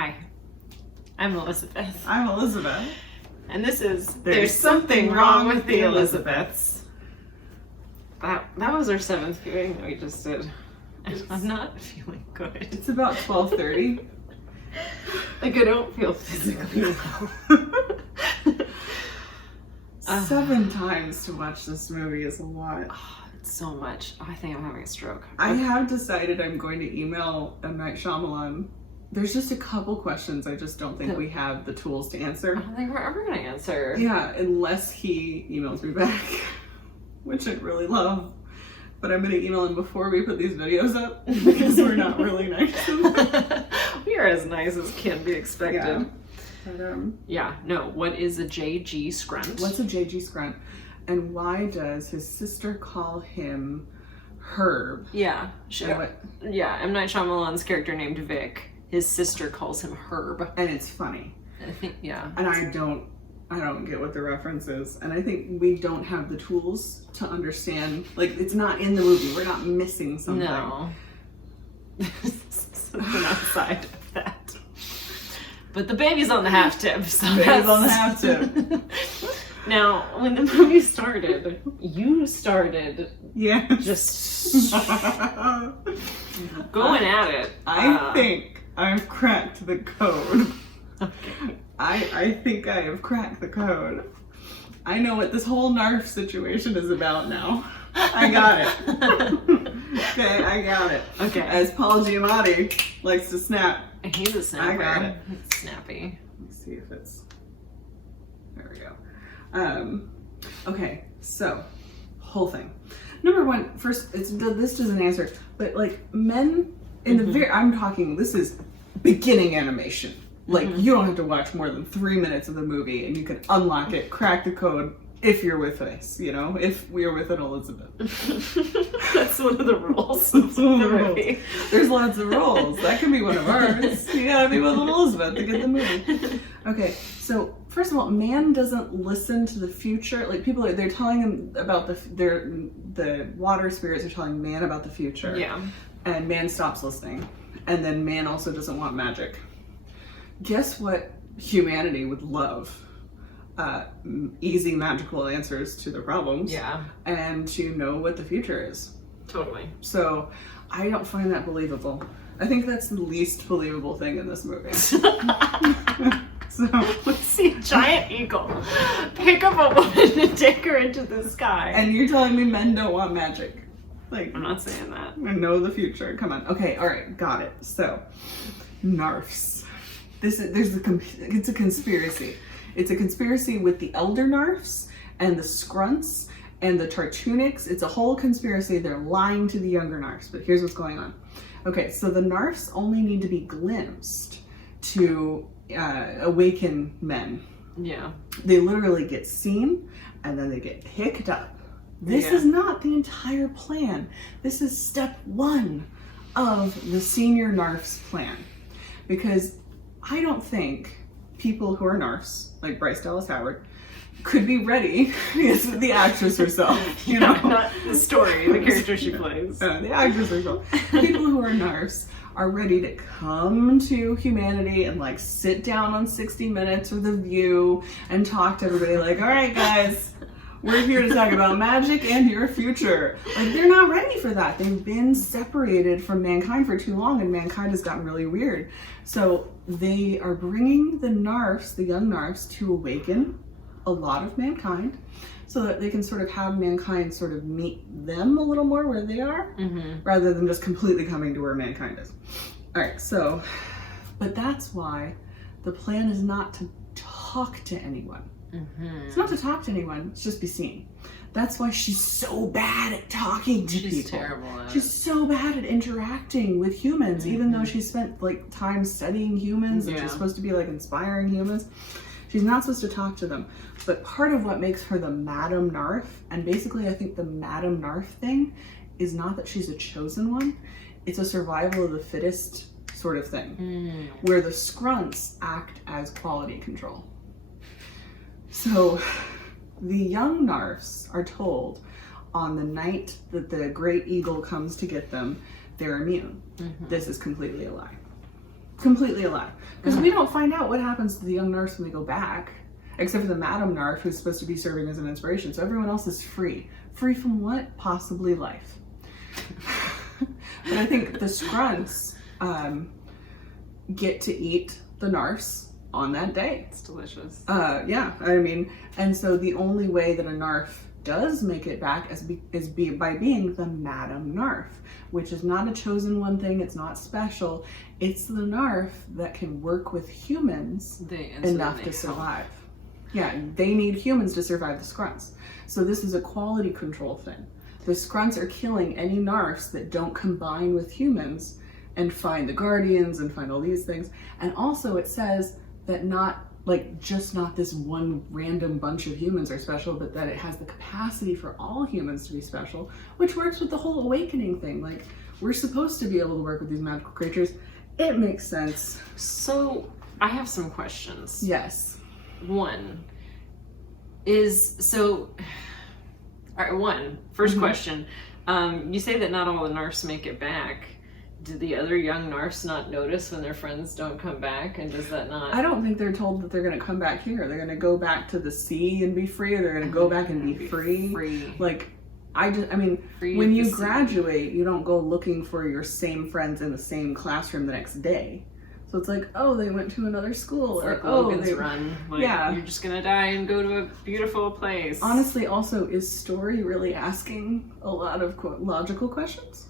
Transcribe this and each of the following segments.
Hi, I'm Elizabeth. I'm Elizabeth. And this is There's Something Wrong with the Elizabeths. That was our 7th viewing that we just did. And I'm not feeling good. It's about 12:30. Like, I don't feel physically well. 7 times to watch this movie is a lot. Oh, it's so much. I think I'm having a stroke. I have decided I'm going to email M. Night Shyamalan. There's just a couple questions I just don't think we have the tools to answer. I don't think we're ever going to answer. Yeah, unless he emails me back, which I'd really love. But I'm going to email him before we put these videos up because we're not really nice. We are as nice as can be expected. Yeah. But, yeah, no, what is a JG Scrunt? What's a JG Scrunt? And why does his sister call him Herb? Yeah. Yeah, M. Night Shyamalan's character named Vic. His sister calls him Herb. And it's funny. I think, yeah. And I don't get what the reference is. And I think we don't have the tools to understand. Like, it's not in the movie. We're not missing something. No. Something outside of that. But the baby's on the half tip. So the baby's on the half tip. Now, when the movie started, you started just going at it. I think I've cracked the code. Okay. I think I have cracked the code. I know what this whole Narf situation is about now. I got it. Okay, I got it. Okay. As Paul Giamatti likes to snap. He's a snapper. I got it. It's snappy. Let's see if it's... There we go. Okay, so, whole thing. Number one, first, this doesn't answer, but like men in the I'm talking, this is beginning animation. Like, you don't have to watch more than 3 minutes of the movie and you can unlock it, crack the code, if you're with us, you know? If we're with an Elizabeth. That's one of the rules of the movie. There's lots of rules. That can be one of ours. You gotta be with an Elizabeth to get the movie. Okay, so first of all, man doesn't listen to the future. Like, people, they're telling him about the water spirits are telling man about the future. Yeah. And man stops listening. And then man also doesn't want magic. Guess what humanity would love? Easy magical answers to the problems. Yeah. And to know what the future is. Totally. So I don't find that believable. I think that's the least believable thing in this movie. So we see a giant eagle pick up a woman and take her into the sky. And you're telling me men don't want magic? Like, I'm not saying that. I know the future. Come on. Okay, all right, got it. So, Narfs. It's a conspiracy. It's a conspiracy with the Elder Narfs and the Scrunts and the Tartunics. It's a whole conspiracy. They're lying to the younger Narfs, but here's what's going on. Okay, so the Narfs only need to be glimpsed to awaken men. Yeah. They literally get seen and then they get picked up. This is not the entire plan. This is step 1 of the senior Narfs plan. Because I don't think people who are Narfs, like Bryce Dallas Howard, could be ready. It's the actress herself, you know? Not the story, the character she plays. The actress herself. People who are Narfs are ready to come to humanity and like sit down on 60 Minutes or The View and talk to everybody like, all right guys, we're here to talk about magic and your future. Like, they're not ready for that. They've been separated from mankind for too long and mankind has gotten really weird. So they are bringing the Narfs, the young Narfs, to awaken a lot of mankind so that they can sort of have mankind sort of meet them a little more where they are, rather than just completely coming to where mankind is. All right, so, but that's why the plan is not to talk to anyone. It's not to talk to anyone, it's just be seen. That's why she's so bad at talking to people. She's terrible at it. She's so bad at interacting with humans, even though she spent like time studying humans and she's supposed to be like inspiring humans. She's not supposed to talk to them. But part of what makes her the Madam Narf, and basically I think the Madam Narf thing, is not that she's a chosen one, it's a survival of the fittest sort of thing, where the Scrunts act as quality control. So the young Narfs are told on the night that the great eagle comes to get them, they're immune. This is completely a lie. completely alive. Because we don't find out what happens to the young Narfs when they go back, except for the Madam Narf, who's supposed to be serving as an inspiration. So everyone else is free. Free from what? Possibly life. But I think the Scrunts get to eat the Narfs on that day. It's delicious. Yeah, I mean, and so the only way that a Narf does make it back is by being the Madam Narf, which is not a chosen one thing. It's not special. It's the Narf that can work with humans enough to survive. Yeah, they need humans to survive the Scrunts. So this is a quality control thing. The Scrunts are killing any Narfs that don't combine with humans and find the Guardians and find all these things. And also it says that not this one random bunch of humans are special, but that it has the capacity for all humans to be special, which works with the whole awakening thing. Like, we're supposed to be able to work with these magical creatures. It makes sense. So I have some questions. Yes. First question. You say that not all the Narfs make it back. Do the other young Narfs not notice when their friends don't come back? And does that not... I don't think they're told that they're going to come back here. They're going to go back to the sea and be free, or they're going to go back and be free. Like, when you graduate, you don't go looking for your same friends in the same classroom the next day. So it's like, oh, they went to another school. It's like Logan's Run. Like, yeah. You're just going to die and go to a beautiful place. Honestly, also, is Story really asking a lot of logical questions?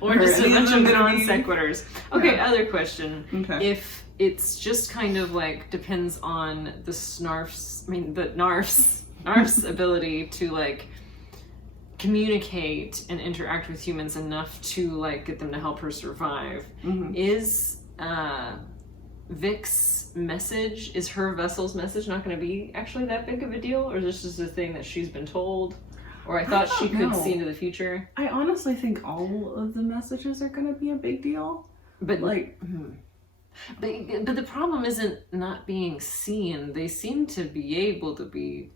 Or just a bunch of non sequiturs. Okay, Yeah. Other question. Okay. If it's just kind of like depends on the Narf's ability to like communicate and interact with humans enough to like get them to help her survive. Mm-hmm. Is Vic's message, is her vessel's message not going to be actually that big of a deal, or is this just a thing that she's been told? Or I thought she could see into the future. I honestly think all of the messages are going to be a big deal. But like, but the problem isn't not being seen. They seem to be able to be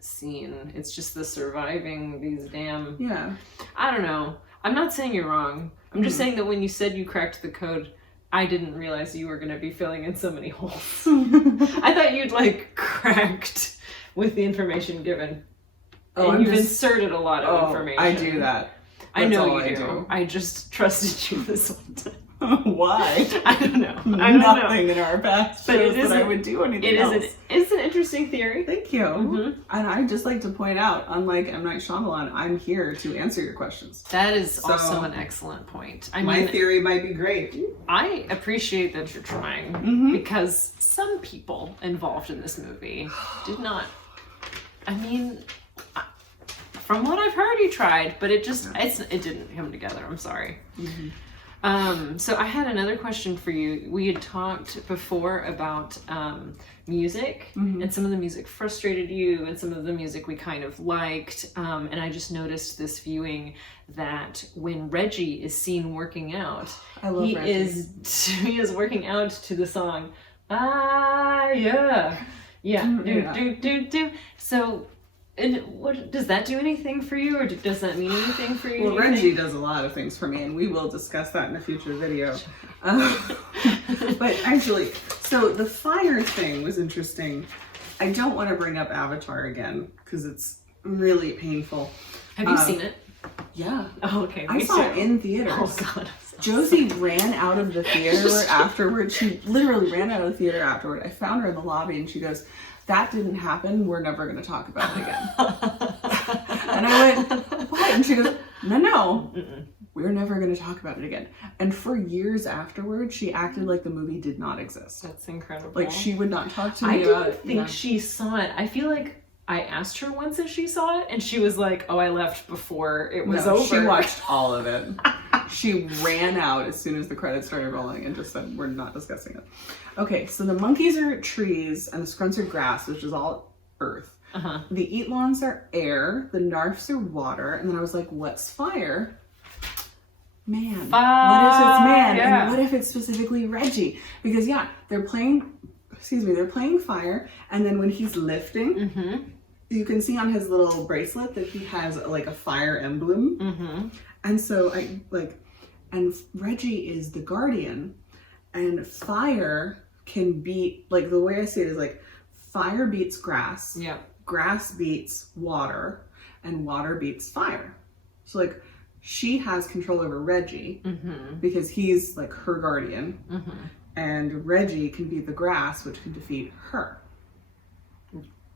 seen. It's just the surviving these damn. Yeah. I don't know. I'm not saying you're wrong. I'm just saying that when you said you cracked the code, I didn't realize you were going to be filling in so many holes. I thought you'd like cracked with the information given. Oh, and you've inserted a lot of information. I do that. I know you do. I just trusted you this whole time. Why? I don't know. Nothing in our past shows that I would do anything else. It's an interesting theory. Thank you. Mm-hmm. And I'd just like to point out, unlike M. Night Shyamalan, I'm here to answer your questions. That is also an excellent point. My theory might be great. I appreciate that you're trying, because some people involved in this movie did not. I mean, from what I've heard, you tried, but it didn't come together. I'm sorry. Mm-hmm. So I had another question for you. We had talked before about music, and some of the music frustrated you, and some of the music we kind of liked. And I just noticed this viewing that when Reggie is seen working out, he is working out to the song. Do. So. And what does that do anything for you, or does that mean anything for you? Well, Reggie does a lot of things for me, and we will discuss that in a future video. But actually, so the fire thing was interesting. I don't want to bring up Avatar again because it's really painful. Have you seen it? Yeah. Oh, okay. I saw it in theaters. Oh God. Josie ran out of the theater afterward. She literally ran out of the theater afterward. I found her in the lobby, and she goes, "That didn't happen. We're never going to talk about it again." And I went, "What?" And she goes, No. We're never going to talk about it again. And for years afterwards, she acted like the movie did not exist. That's incredible. Like, she would not talk to me about it. I didn't think she saw it. I feel like I asked her once if she saw it, and she was like, "Oh, I left before it was over." She watched all of it. She ran out as soon as the credits started rolling and just said, "We're not discussing it." Okay, so the monkeys are trees and the Scrunts are grass, which is all earth. The Eatlons are air, the Narfs are water, and then I was like, what's fire? Man. What if it's man? Yeah. And what if it's specifically Reggie? Because they're playing fire, and then when he's lifting, you can see on his little bracelet that he has like a fire emblem. And so and Reggie is the guardian, and fire can beat, like the way I see it is like fire beats grass, grass beats water, and water beats fire. So like she has control over Reggie because he's like her guardian, and Reggie can beat the grass, which can defeat her.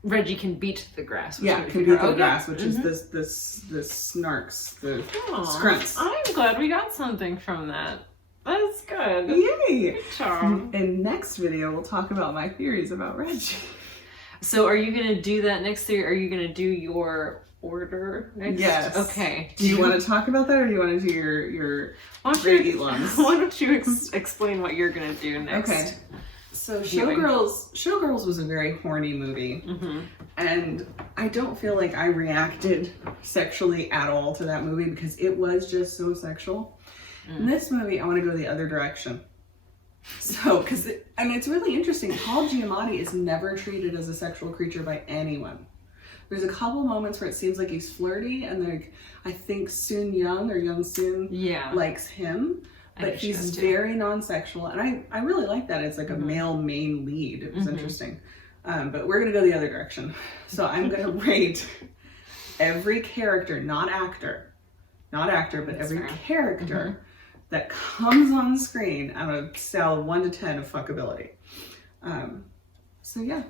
Reggie can beat the grass. Which can beat the grass, which is this snarks, the scrunts. I'm glad we got something from that. That's good. Yay! Good job. In next video, we'll talk about my theories about Reggie. So are you going to do that next theory? Are you going to do your order next? Yes. Okay. Do you want to talk about that, or do you want to do your great eat-lons? Why don't you explain what you're going to do next? Okay. So Showgirls was a very horny movie, and I don't feel like I reacted sexually at all to that movie because it was just so sexual. In this movie, I want to go the other direction. So, and it's really interesting, Paul Giamatti is never treated as a sexual creature by anyone. There's a couple moments where it seems like he's flirty, and like I think Soon Young or Young Soon likes him. But he's very non-sexual, and I really like that. It's like a male main lead. It was interesting. But we're going to go the other direction. So I'm going to rate every character, not actor, but every character that comes on screen on a scale of 1 to 10 of fuckability. So yeah.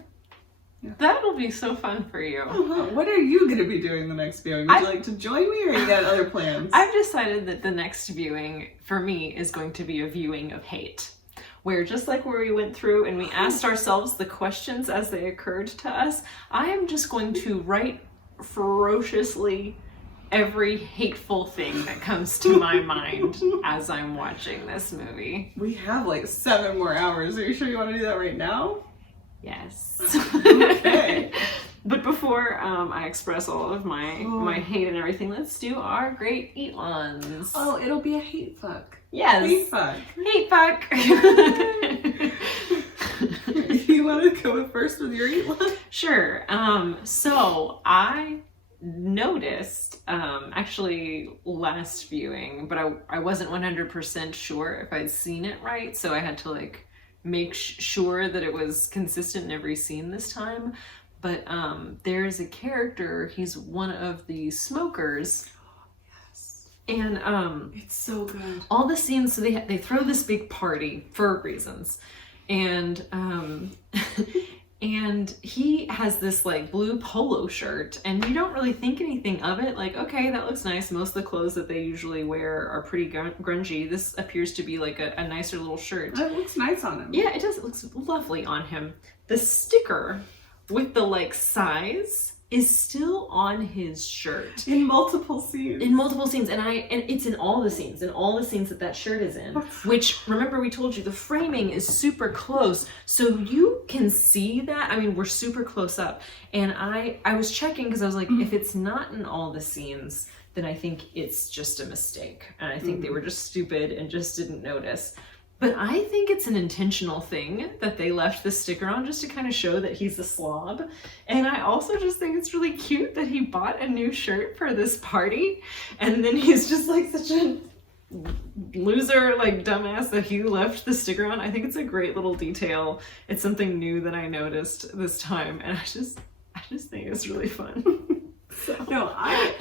That'll be so fun for you. What are you going to be doing the next viewing? Would you like to join me, or you got other plans? I've decided that the next viewing for me is going to be a viewing of hate, where just like where we went through and we asked ourselves the questions as they occurred to us, I am just going to write ferociously every hateful thing that comes to my mind as I'm watching this movie. We have like 7 more hours. Are you sure you want to do that right now? Yes. Okay. But before I express all of my hate and everything, let's do our great eat-ons. Oh, it'll be a hate fuck. Yes. Hate fuck. Hate fuck. You want to go first with your eat-on? Sure. So I noticed actually last viewing, but I wasn't 100% sure if I'd seen it right, so I had to like make sure that it was consistent in every scene this time. But there's a character, he's one of the smokers. Yes. And it's so good. All the scenes, so they throw this big party for reasons. And and he has this like blue polo shirt, and you don't really think anything of it. Like, okay, that looks nice. Most of the clothes that they usually wear are pretty grungy. This appears to be like a nicer little shirt. It looks nice on him. Yeah, it does. It looks lovely on him. The sticker with the like size is still on his shirt. In multiple scenes. In multiple scenes. And it's in all the scenes that shirt is in. Which, remember we told you, the framing is super close. So you can see that. I mean, we're super close up. And I was checking because I was like, if it's not in all the scenes, then I think it's just a mistake. And I think they were just stupid and just didn't notice. But I think it's an intentional thing that they left the sticker on just to kind of show that he's a slob. And I also just think it's really cute that he bought a new shirt for this party. And then he's just like such a loser, like dumbass that he left the sticker on. I think it's a great little detail. It's something new that I noticed this time. And I just think it's really fun. So. No, I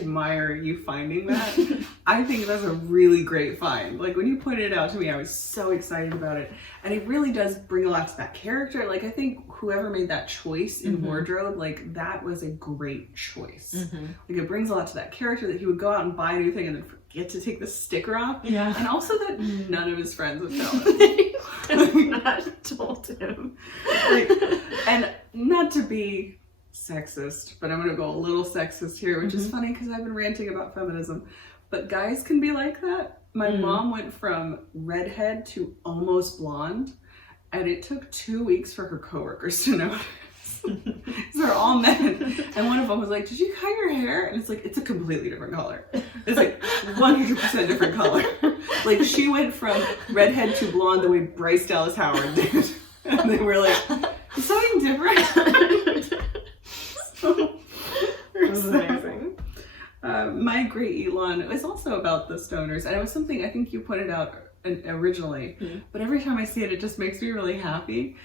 admire you finding that. I think that's a really great find. Like when you pointed it out to me, I was so excited about it. And it really does bring a lot to that character. Like I think whoever made that choice in wardrobe, like that was a great choice. Like it brings a lot to that character that he would go out and buy a new thing and then forget to take the sticker off. Yeah. And also that none of his friends would tell him. They not told him. Like, and not to be sexist, but I'm gonna go a little sexist here, which is funny because I've been ranting about feminism, but guys can be like that. My mom went from redhead to almost blonde, and it took 2 weeks for her coworkers to notice. They're all men, and one of them was like, "Did you cut your hair?" And it's like, it's a completely different color. It's like 100% different color. Like she went from redhead to blonde the way Bryce Dallas Howard did, and they were like, "Is something different?" It was amazing. My Great Elon is also about the stoners, and it was something I think you pointed out originally, but every time I see it, it just makes me really happy.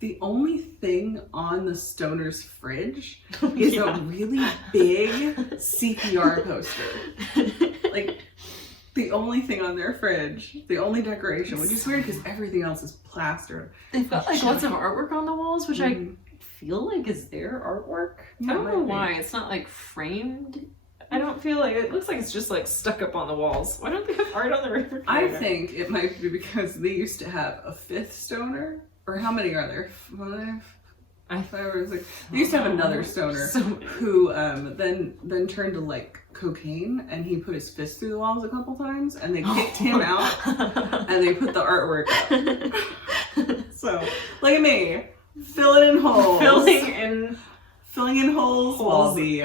The only thing on the stoners' fridge is a really big CPR poster. Like, the only thing on their fridge, the only decoration, which is weird because everything else is plastered. They've got like lots of artwork on the walls, which I feel like is their artwork. I don't know why. It's not like framed. I don't feel like it looks like it's just like stuck up on the walls. Why don't they have art on the refrigerator? I think it might be because they used to have a fifth stoner. Or how many are there? 5? They used to have another stoner who then turned to like cocaine, and he put his fist through the walls a couple times, and they kicked him out, and they put the artwork up. So look at me, filling in holes. Filling in holes while the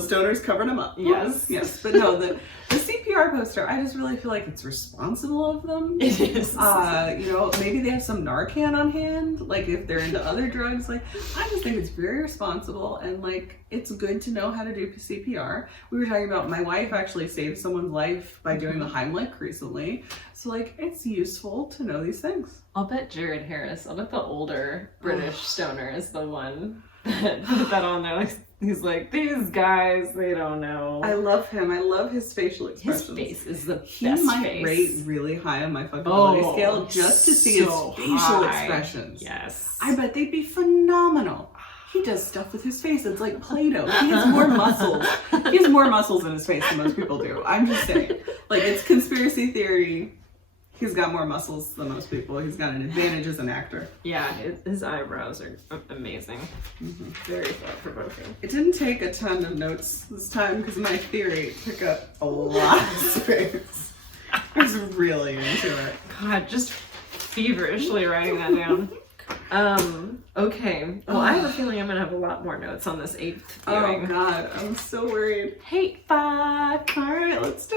stoners covered them up. Yes. But no, the CPR poster, I just really feel like it's responsible of them. It is. Maybe they have some Narcan on hand, like if they're into other drugs. Like, I just think it's very responsible, and like it's good to know how to do CPR. We were talking about my wife actually saved someone's life by doing the Heimlich recently. So like it's useful to know these things. I'll bet Jared Harris, I'll bet the older British stoner is the one that put that on there. Like, he's like, these guys, they don't know. I love him. I love his facial expressions. His face is the best He might face. rate really high on my fuckability scale just to see his facial expressions. Yes. I bet they'd be phenomenal. He does stuff with his face. It's like Play-Doh. He has more muscles. He has more muscles in his face than most people do. I'm just saying. Like, it's conspiracy theory. He's got more muscles than most people. He's got an advantage as an actor. Yeah, his eyebrows are amazing. Very thought-provoking. It didn't take a ton of notes this time because my theory took up a lot of space. I was really into it. God, just feverishly writing that down. Okay. Well, I have a feeling I'm gonna have a lot more notes on this 8th viewing. Oh God, I'm so worried. Hate fuck. All right, let's do